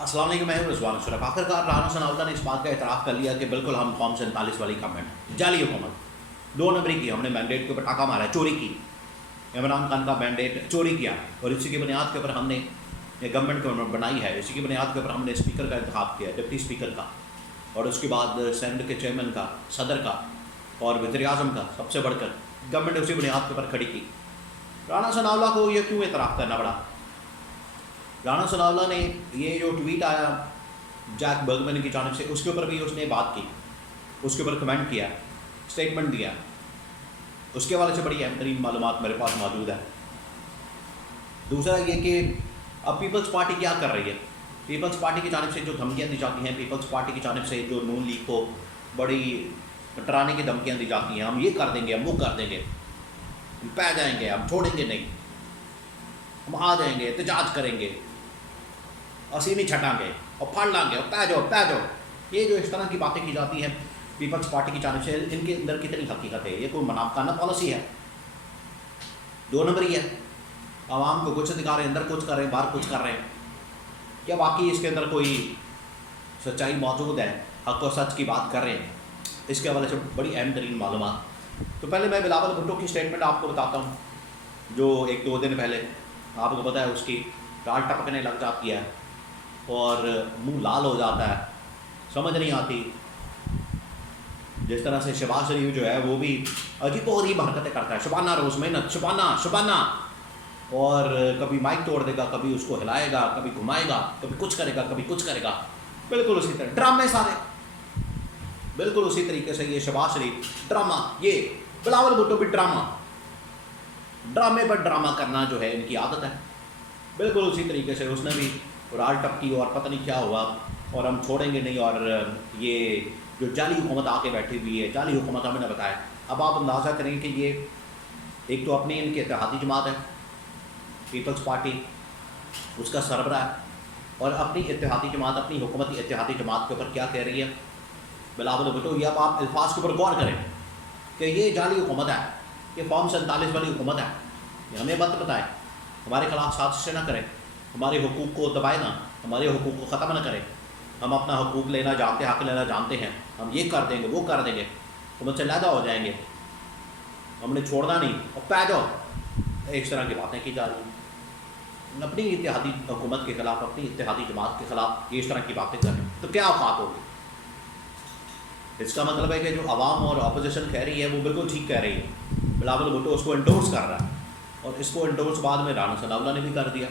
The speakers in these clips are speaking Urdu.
السلام علیکم، میں ہوں رضوان اشرف۔ آخرکار رانا ثناءاللہ نے اس بات کا اعتراف کر لیا کہ بالکل ہم قوم 47 والی گورنمنٹ، جعلی حکومت، 2 نمبری کی، ہم نے مینڈیٹ کے اوپر ٹاکا مارا ہے، چوری کی، عمران خان کا مینڈیٹ چوری کیا، اور اسی کی بنیاد کے اوپر ہم نے یہ گورنمنٹ بنائی ہے، اسی کی بنیاد کے اوپر ہم نے اسپیکر کا انتخاب کیا، ڈپٹی اسپیکر کا، اور اس کے بعد سینٹ کے چیئرمین کا، صدر کا، اور وزیر اعظم کا، سب سے بڑھ کر گورنمنٹ نے اسی بنیاد کے اوپر کھڑی کی۔ رانا ثناءاللہ کو یہ کیوں اعتراف کرنا پڑا؟ رانا ثناءاللہ نے یہ جو ٹویٹ آیا جیک برگمن کی جانب سے، اس کے اوپر بھی اس نے بات کی، اس کے اوپر کمنٹ کیا، اسٹیٹمنٹ دیا، اس کے حوالے سے بڑی اہم ترین معلومات میرے پاس موجود ہے۔ دوسرا یہ کہ اب پیپلز پارٹی کیا کر رہی ہے، پیپلز پارٹی کی جانب سے جو دھمکیاں دی جاتی ہیں، پیپلز پارٹی کی جانب سے جو نون لیگ کو بڑی ڈرانے کی دھمکیاں دی جاتی ہیں، ہم یہ کر دیں گے، ہم وہ کر دیں گے، ہم پہ جائیں گے، ہم چھوڑیں گے نہیں، ہم آ جائیں گے، احتجاج کریں گے، اسی نہیں چھٹائیں گے اور پھاڑ لیں گے، اور پہ جاؤ، یہ جو اس طرح کی باتیں کی جاتی ہیں پیپلز پارٹی کی جانب سے، ان کے اندر کتنی حقیقت ہے؟ یہ کوئی منافقانہ پالیسی ہے؟ 2 نمبری ہے، عوام کو کچھ دکھا رہے ہیں، اندر کچھ کر رہے ہیں، باہر کچھ کر رہے ہیں، کیا واقعی اس کے اندر کوئی سچائی موجود ہے؟ حق و سچ کی بات کر رہے ہیں؟ اس کے حوالے سے بڑی اہم ترین معلومات۔ تو پہلے میں بلاول بھٹو کی اسٹیٹمنٹ آپ کو بتاتا ہوں، جو 1-2 دن پہلے آپ کو پتہ ہے اس کی ڈال ٹپکنے لگ جاتی ہے اور منہ لال ہو جاتا ہے، سمجھ نہیں آتی۔ جس طرح سے شہباز شریف جو ہے وہ بھی عجیب و غریب حرکتیں کرتا ہے، شبانہ روز محنت، شبانہ، اور کبھی مائک توڑ دے گا، کبھی اس کو ہلائے گا، کبھی گھمائے گا، کبھی کچھ کرے گا، کبھی کچھ کرے گا، بالکل اسی طرح ڈرامے سارے، بالکل اسی طریقے سے یہ شہباز شریف ڈرامہ، یہ بلاول بھٹو بھی ڈرامے پر ڈرامہ کرنا جو ہے ان کی عادت ہے، بالکل اسی طریقے سے اس نے بھی رال ٹپکی اور پتہ نہیں کیا ہوا، اور ہم چھوڑیں گے نہیں، اور یہ جو جعلی حکومت آ کے بیٹھی ہوئی ہے، جعلی حکومت ہمیں نے بتایا۔ اب آپ اندازہ کریں کہ یہ ایک تو اپنی ان کی اتحادی جماعت ہے پیپلز پارٹی، اس کا سربراہ ہے، اور اپنی اتحادی جماعت، اپنی حکومتی اتحادی جماعت کے اوپر کیا کہہ رہی ہے بلاول بھٹو؟ یہ اب آپ الفاظ کے اوپر غور کریں کہ یہ جعلی حکومت ہے، یہ فارم 47 والی حکومت ہے، یہ ہمیں مت بتائے، ہمارے خلاف سازشیں نہ کریں، ہمارے حقوق کو دبائے نہ، ہمارے حقوق کو ختم نہ کریں، ہم اپنا حقوق لینا جانتے، حق لینا جانتے ہیں، ہم یہ کر دیں گے، وہ کر دیں گے، ہم ان سے علیحدہ ہو جائیں گے، ہم نے چھوڑنا نہیں، اور پہ جاؤ، اس طرح کی باتیں کی جا رہی ہیں، اپنی اتحادی حکومت کے خلاف، اپنی اتحادی جماعت کے خلاف یہ اس طرح کی باتیں کر رہے ہیں، تو کیا اوقات ہوگی؟ اس کا مطلب ہے کہ جو عوام اور اپوزیشن کہہ رہی ہے وہ بالکل ٹھیک کہہ رہی ہے، بلاول بھٹو اس کو انڈورس کر رہا ہے، اور اس کو انڈورس بعد میں رانا ثناءاللہ نے بھی کر دیا۔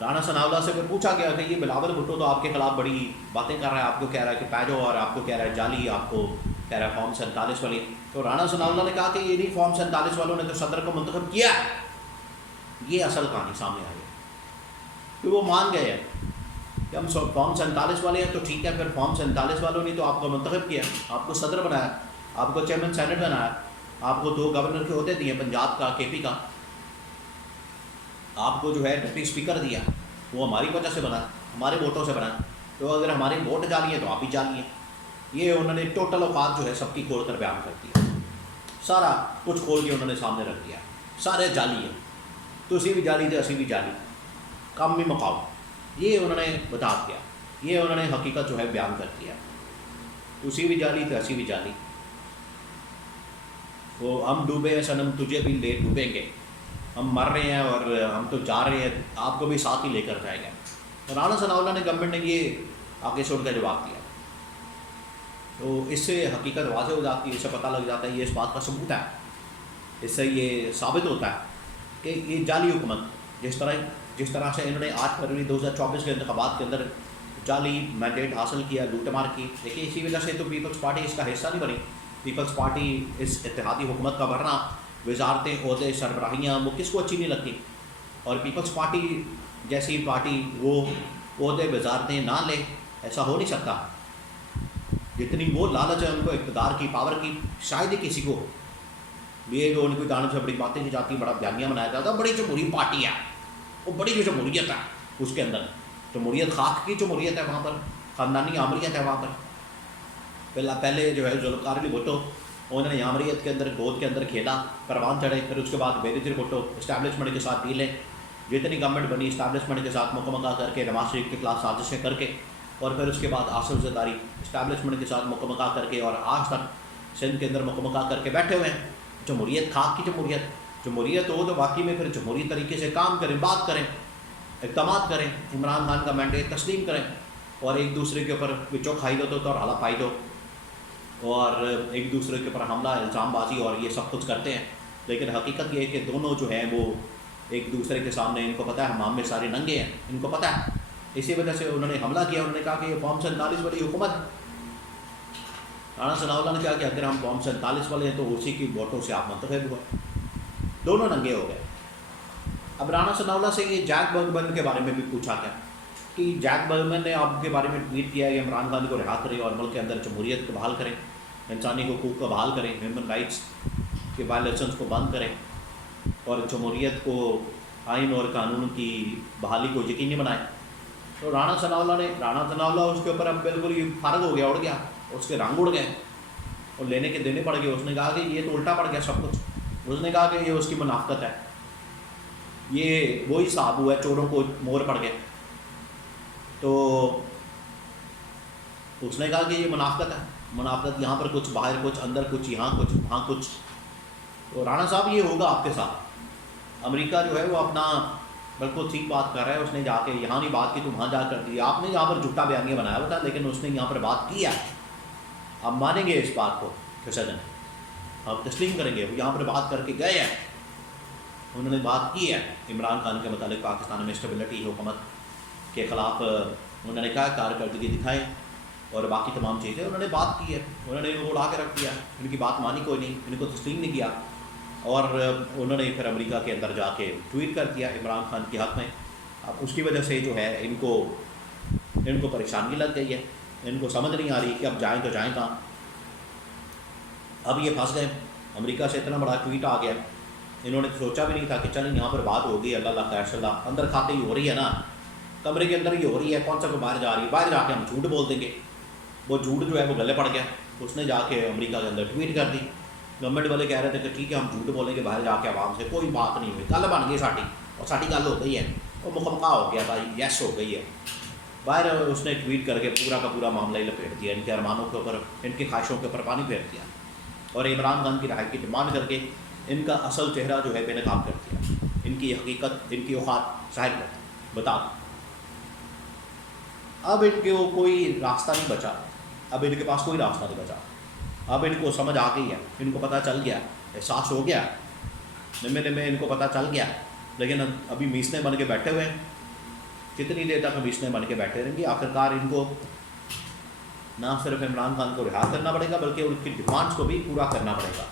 رانا ثناءاللہ سے پھر پوچھا گیا کہ یہ بلاول بھٹو تو آپ کے خلاف بڑی باتیں کر رہا ہے، آپ کو کہہ رہا ہے کہ پیجو، اور آپ کو کہہ رہا ہے جعلی، آپ کو کہہ رہا ہے فارم 47 والی، تو رانا ثناءاللہ نے کہا کہ یہ نہیں، فارم 47 والوں نے تو صدر کو منتخب کیا ہے، یہ اصل کہانی سامنے آئی ہے۔ تو وہ مان گئے ہیں کہ ہم فارم 47 والے ہیں، تو ٹھیک ہے، پھر فارم 47 والوں نے تو آپ کو منتخب کیا، آپ کو صدر بنایا، آپ کو چیئرمین سینٹ بنایا، آپ کو 2 گورنر کے عہدے دیے، پنجاب کا، کے پی کا، آپ کو جو ہے ڈپٹی اسپیکر دیا، وہ ہماری وجہ سے بنا، ہمارے ووٹوں سے بنا، تو اگر ہمارے ووٹ جعلی ہیں تو آپ بھی جعلی ہیں۔ یہ انہوں نے ٹوٹل اوقات جو ہے سب کی کھول کر بیان کر دیا، سارا کچھ کھول کے انہوں نے سامنے رکھ دیا، سارے جعلی ہیں، تو اسی بھی جعلی تھے، اسی بھی جعلی، کم بھی مقام، یہ انہوں نے بتا دیا، یہ انہوں نے حقیقت جو ہے بیان کر دیا، اسی بھی جعلی تھے، اسی بھی جعلی، وہ ہم ڈوبے ہیں صنم تجھے بھی لے ڈوبیں گے، ہم مر رہے ہیں اور ہم تو جا رہے ہیں، آپ کو بھی ساتھ ہی لے کر جائے گا۔ رانا ثناءاللہ نے گورنمنٹ نے یہ آگے سے ان کا جواب دیا، تو اس سے حقیقت واضح ہو جاتی ہے، اس سے پتہ لگ جاتا ہے، یہ اس بات کا ثبوت ہے، اس سے یہ ثابت ہوتا ہے کہ یہ جعلی حکومت، جس طرح سے انہوں نے 8 فروری 2024 کے انتخابات کے اندر جعلی مینڈیٹ حاصل کیا، لوٹ مار کی، دیکھیے اسی وجہ سے تو پیپلز پارٹی اس کا حصہ نہیں بنی، پیپلز پارٹی اس اتحادی حکومت کا، ورنہ وزارتیں، عہدے، سربراہیاں وہ کس کو اچھی نہیں لگتی، اور پیپلز پارٹی جیسی پارٹی وہ عہدے، وزارتیں نہ لے، ایسا ہو نہیں سکتا، جتنی وہ لالچ ہے ان کو اقتدار کی، پاور کی، شاید ہی کسی کو یہ جو ان کی جانب سے بڑی باتیں کی جاتی، بڑا بیانیہ بنایا جاتا، بڑی جمہوری پارٹی ہے، وہ بڑی جو جمہوریت ہے اس کے اندر، جمہوریت خاک کی جمہوریت ہے، وہاں پر خاندانی آمریت ہے، وہاں پر پہلے جو ہے ذوالفقار علی بھٹو، انہوں نے آمریت کے اندر گود کے اندر کھیلا، پروان چڑھے، پھر اس کے بعد بینظیر بھٹو اسٹیبلشمنٹ کے ساتھ ڈیلیں، جتنی گورنمنٹ بنی اسٹیبلشمنٹ کے ساتھ مکمل کر کے نواز شریف کے خلاف سازشیں کر کے اور پھر اس کے بعد آصف زرداری اسٹیبلشمنٹ کے ساتھ مکمل کر کے اور آج تک سندھ کے اندر مکمل کر کے بیٹھے ہوئے ہیں. جمہوریت خاک کی جمہوریت ہو تو واقعی میں پھر جمہوری طریقے سے کام کریں, بات کریں, اقدامات کریں, عمران خان کا مینڈیٹ تسلیم کریں اور ایک دوسرے کے اوپر وچو کھائی دو تو حالہ پائی دو اور ایک دوسرے کے اوپر حملہ الزام بازی اور یہ سب کچھ کرتے ہیں. لیکن حقیقت یہ ہے کہ دونوں جو ہیں وہ ایک دوسرے کے سامنے, ان کو پتہ ہے ہمام میں سارے ننگے ہیں, ان کو پتہ ہے. اسی وجہ سے انہوں نے حملہ کیا, انہوں نے کہا کہ یہ فارم 47 والی حکومت ہے. رانا ثناء اللہ نے کہا کہ اگر ہم فارم 47 والے ہیں تو اسی کی ووٹوں سے آپ منتخب ہوئے. دونوں ننگے ہو گئے. اب رانا ثناء اللہ سے یہ جیک برگمن کے بارے میں بھی پوچھا گیا کہ جیک برگمن نے آپ کے بارے میں ٹویٹ کیا ہے کہ عمران خان کو رہا کرے اور ملک کے اندر جمہوریت کو بحال کریں, انسانی حقوق کو بحال کریں, ہیومن رائٹس کے وائلیشنس کو بند کریں اور جمہوریت کو, آئین اور قانون کی بحالی کو یقینی بنائیں. تو رانا ثناء اللہ اس کے اوپر اب بالکل یہ فارغ ہو گیا, اڑ گیا, اس کے رنگ اڑ گئے اور لینے کے دینے پڑ گئے. اس نے کہا کہ یہ تو الٹا پڑ گیا سب کچھ. اس نے کہا کہ یہ اس کی منافقت ہے, یہ وہی صاحب ہوا ہے, چوروں کو مور پڑ گئے. تو اس نے کہا کہ یہ منافقت یہاں پر کچھ, باہر کچھ, اندر کچھ, یہاں کچھ, وہاں کچھ. تو رانا صاحب یہ ہوگا آپ کے ساتھ. امریکہ جو ہے وہ اپنا بالکل ٹھیک بات کر رہا ہے. اس نے جا کے یہاں نہیں بات کی تو وہاں جا کر دی. آپ نے یہاں پر جھوٹا بیانیہ بنایا ہوا تھا لیکن اس نے یہاں پر بات کی ہے. آپ مانیں گے اس بات کو کسی دن, آپ تسلیم کریں گے. وہ یہاں پر بات کر کے گئے ہیں, انہوں نے بات کی ہے عمران خان کے متعلق. پاکستان میں اسٹیبلٹی حکومت کے خلاف انہوں نے کہا کارکردگی دکھائیں اور باقی تمام چیزیں انہوں نے بات کی ہے. انہوں نے ان کو اڑا کے رکھ دیا, ان کی بات مانی کوئی نہیں, ان کو تسلیم نہیں کیا. اور انہوں نے پھر امریکہ کے اندر جا کے ٹویٹ کر دیا عمران خان کے حق میں. اب اس کی وجہ سے جو ہے ان کو پریشانی لگ گئی ہے. ان کو سمجھ نہیں آ رہی کہ اب جائیں تو جائیں کہاں. اب یہ پھنس گئے. امریکہ سے اتنا بڑا ٹویٹ آ گیا, انہوں نے سوچا بھی نہیں تھا کہ چلیں یہاں پر بات ہوگی, اللہ اللہ خیر اللہ, اندر کھاتے ہی ہو رہی ہے نا, کمرے کے اندر ہی ہو رہی ہے, کون سا کوئی باہر جا رہی ہے, باہر جا کے ہم جھوٹ بول دیں گے. وہ جھوٹ جو ہے وہ گلے پڑ گیا. اس نے جا کے امریکہ کے اندر ٹویٹ کر دی. گورنمنٹ والے کہہ رہے تھے کہ ٹھیک ہے ہم جھوٹ بولیں گے باہر جا کے عوام سے, کوئی بات نہیں ہوئی, گل بن گئی ساٹھی, اور ساٹھی گل ہو گئی ہے, وہ مکمل ہو گیا بھائی, یس ہو گئی ہے. باہر اس نے ٹویٹ کر کے پورا کا پورا معاملہ ہی لپیٹ دیا, ان کے ارمانوں کے اوپر, ان کی خواہشوں کے اوپر پانی پھیر دیا اور عمران خان کی رہائی کی ڈیمانڈ کر کے ان کا اصل چہرہ جو ہے بے نقاب کر دیا, ان کی حقیقت, ان کی اوقات ظاہر کر بتا. اب ان کے وہ کوئی راستہ نہیں بچا, اب ان کے پاس کوئی راستہ نہیں بچا. اب ان کو سمجھ آ گئی ہے, ان کو پتہ چل گیا, احساس ہو گیا, نمے ان کو پتہ چل گیا. لیکن ابھی میسنے بن کے بیٹھے ہوئے ہیں. کتنی دیر تک میسنے بن کے بیٹھے رہیں گے؟ آخرکار ان کو نہ صرف عمران خان کو رہا کرنا پڑے گا بلکہ ان کی ڈیمانڈس کو بھی پورا کرنا پڑے گا.